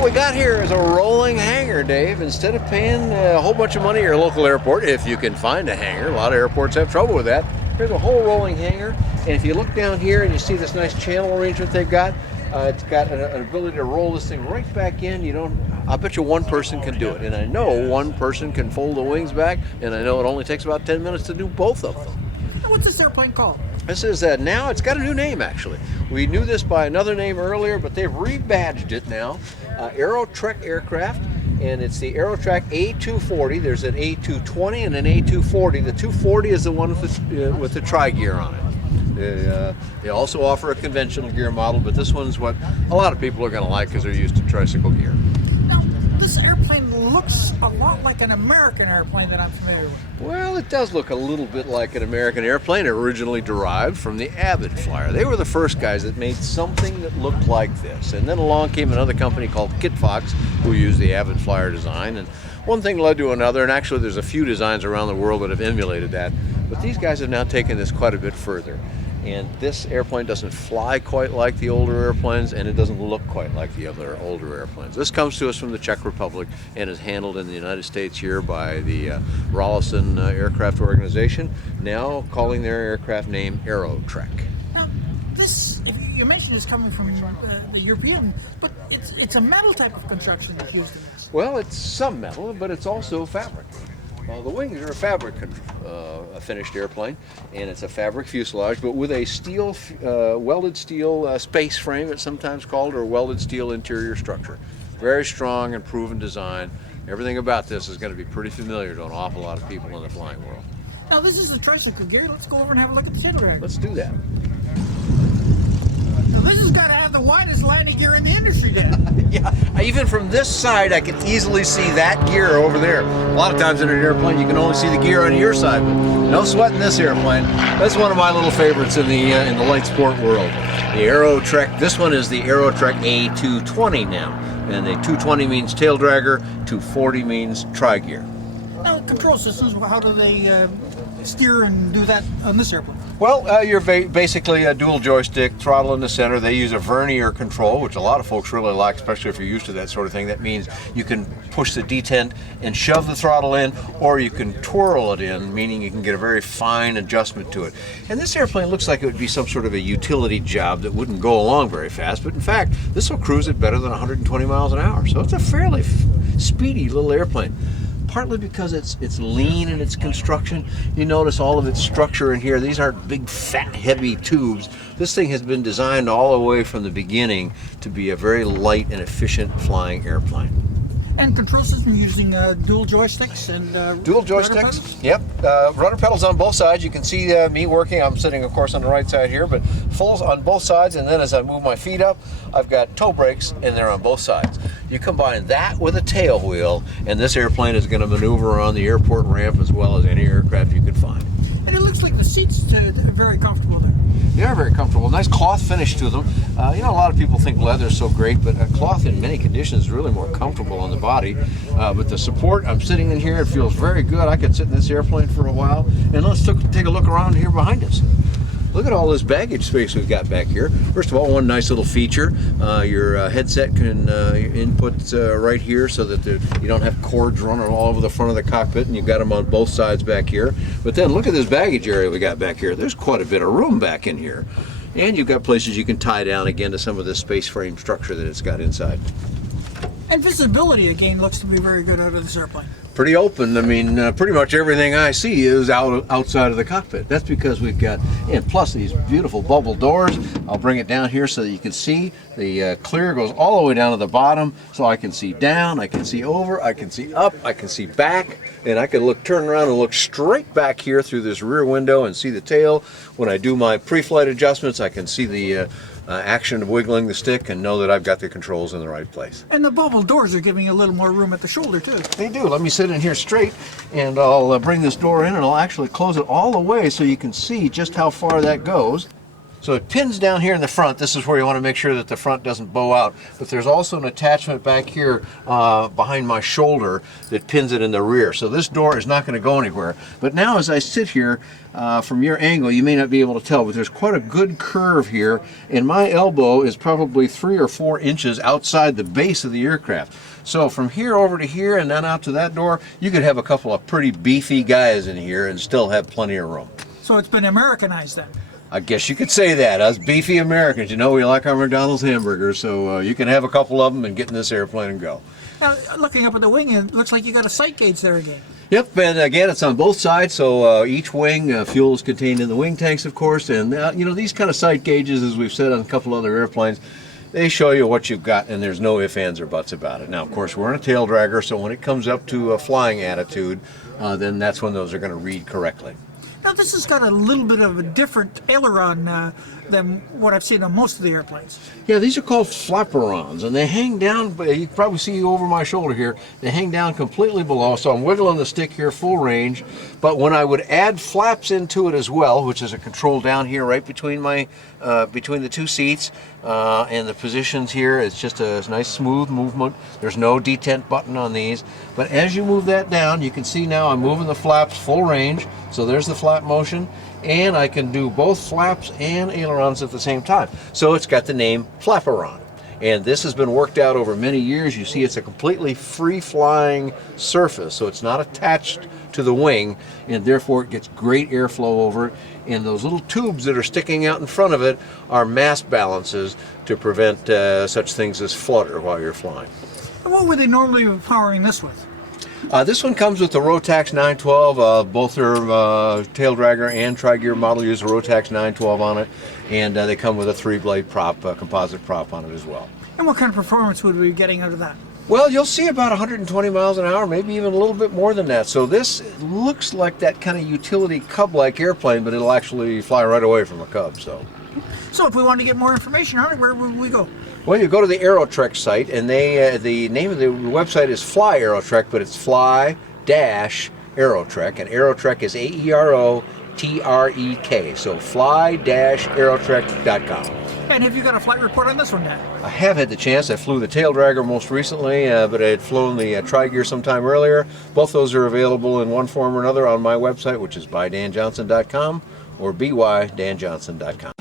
what we got here is a rolling hangar, Dave. Instead of paying a whole bunch of money at your local airport, if you can find a hangar, a lot of airports have trouble with that. Here's a whole rolling hangar, and if you look down here and you see this nice channel arrangement they've got, it's got an ability to roll this thing right back in. I bet you one person can do it, and I know one person can fold the wings back, and I know it only takes about 10 minutes to do both of them. What's this airplane called? This is now it's got a new name actually. We knew this by another name earlier, but they've rebadged it now. Aerotrek Aircraft, and it's the Aerotrek A240. There's an A220 and an A240. The 240 is the one with the tri-gear on it. They also offer a conventional gear model, but this one's what a lot of people are going to like because they're used to tricycle gear. Now, this airplane looks a lot like an American airplane that I'm familiar with. Well, it does look a little bit like an American airplane, originally derived from the Avid Flyer. They were the first guys that made something that looked like this. And then along came another company called Kit Fox, who used the Avid Flyer design. And one thing led to another, and actually there's a few designs around the world that have emulated that. But these guys have now taken this quite a bit further. And this airplane doesn't fly quite like the older airplanes, and it doesn't look quite like the other older airplanes. This comes to us from the Czech Republic and is handled in the United States here by the Rollison aircraft organization, now calling their aircraft name Aerotrek. Now, this, you mentioned it's coming from the European, but it's a metal type of construction that's used in this. Well, it's some metal, but it's also fabric. The wings are a fabric finished airplane, and it's a fabric fuselage, but with a steel, welded steel space frame, it's sometimes called, or welded steel interior structure. Very strong and proven design. Everything about this is going to be pretty familiar to an awful lot of people in the flying world. Now, this is the tricycle gear. Let's go over and have a look at the taildragger. Let's do that. Now, this has got to have the widest landing gear in the industry, Dan. Yeah, even from this side, I can easily see that gear over there. A lot of times in an airplane, you can only see the gear on your side, but no sweat in this airplane. That's one of my little favorites in the light sport world. The Aerotrek. This one is the Aerotrek A220 now, and the 220 means tail dragger, 240 means tri-gear. Now, control systems. How do they steer and do that on this airplane? Well, you're basically a dual joystick, throttle in the center. They use a vernier control, which a lot of folks really like, especially if you're used to that sort of thing. That means you can push the detent and shove the throttle in, or you can twirl it in, meaning you can get a very fine adjustment to it. And this airplane looks like it would be some sort of a utility job that wouldn't go along very fast, but in fact, this will cruise at better than 120 miles an hour. So it's a fairly speedy little airplane. Partly because it's lean in its construction. You notice all of its structure in here. These aren't big, fat, heavy tubes. This thing has been designed all the way from the beginning to be a very light and efficient flying airplane. And control system using dual joysticks and dual joysticks. Yep, rudder pedals on both sides. You can see me working. I'm sitting, of course, on the right side here, but full on both sides. And then as I move my feet up, I've got toe brakes, and they're on both sides. You combine that with a tail wheel, and this airplane is going to maneuver on the airport ramp as well as any aircraft you could find. And it looks like the seats are very comfortable there. They are very comfortable. Nice cloth finish to them. A lot of people think leather is so great, but cloth in many conditions is really more comfortable on the body. But the support, I'm sitting in here, it feels very good. I could sit in this airplane for a while. And let's take a look around here behind us. Look at all this baggage space we've got back here. First of all, one nice little feature, your headset can input right here so that you don't have cords running all over the front of the cockpit, and you've got them on both sides back here. But then look at this baggage area we got back here. There's quite a bit of room back in here. And you've got places you can tie down again to some of this space frame structure that it's got inside. And visibility, again, looks to be very good out of this airplane. Pretty open. I mean, pretty much everything I see is outside of the cockpit. That's because we've got, and plus these beautiful bubble doors. I'll bring it down here so that you can see the clear goes all the way down to the bottom, so I can see down, I can see over, I can see up, I can see back, and I can turn around and look straight back here through this rear window and see the tail. When I do my pre-flight adjustments, I can see the action of wiggling the stick and know that I've got the controls in the right place. And the bubble doors are giving you a little more room at the shoulder too. They do. Let me sit in here straight, and I'll bring this door in, and I'll actually close it all the way so you can see just how far that goes. So it pins down here in the front. This is where you want to make sure that the front doesn't bow out. But there's also an attachment back here behind my shoulder that pins it in the rear. So this door is not going to go anywhere. But now as I sit here, from your angle, you may not be able to tell, but there's quite a good curve here. And my elbow is probably 3 or 4 inches outside the base of the aircraft. So from here over to here and then out to that door, you could have a couple of pretty beefy guys in here and still have plenty of room. So it's been Americanized then. I guess you could say that. Us beefy Americans, you know, we like our McDonald's hamburgers, so you can have a couple of them and get in this airplane and go. Now, looking up at the wing, it looks like you got a sight gauge there again. Yep, and again, it's on both sides, so each wing, fuel is contained in the wing tanks, of course, and you know, these kind of sight gauges, as we've said on a couple other airplanes, they show you what you've got, and there's no ifs, ands, or buts about it. Now, of course, we're in a tail dragger, so when it comes up to a flying attitude, then that's when those are going to read correctly. Now this has got a little bit of a different aileron than what I've seen on most of the airplanes. Yeah, these are called flaperons, and they hang down, you can probably see over my shoulder here, they hang down completely below, so I'm wiggling the stick here full range, but when I would add flaps into it as well, which is a control down here right between my, between the two seats, and the positions here, it's just a nice smooth movement. There's no detent button on these, but as you move that down, you can see now I'm moving the flaps full range, so there's the flap motion, and I can do both flaps and ailerons at the same time. So it's got the name flaperon. And this has been worked out over many years. You see it's a completely free-flying surface, so it's not attached to the wing, and therefore it gets great airflow over it. And those little tubes that are sticking out in front of it are mass balances to prevent such things as flutter while you're flying. And what were they normally powering this with? This one comes with the Rotax 912. Both their tail dragger and tri-gear model use the Rotax 912 on it, and they come with a 3-blade prop, composite prop on it as well. And what kind of performance would we be getting out of that? Well, you'll see about 120 miles an hour, maybe even a little bit more than that. So this looks like that kind of utility Cub-like airplane, but it'll actually fly right away from a Cub. So if we want to get more information on it, where would we go? Well, you go to the Aerotrek site, and they the name of the website is Fly Aerotrek, but it's Fly-Aerotrek, and Aerotrek is AEROTREK, so fly-aerotrek.com. And have you got a flight report on this one, Dan? I have had the chance. I flew the tail dragger most recently, but I had flown the tri-gear sometime earlier. Both those are available in one form or another on my website, which is bydanjohnson.com or bydanjohnson.com.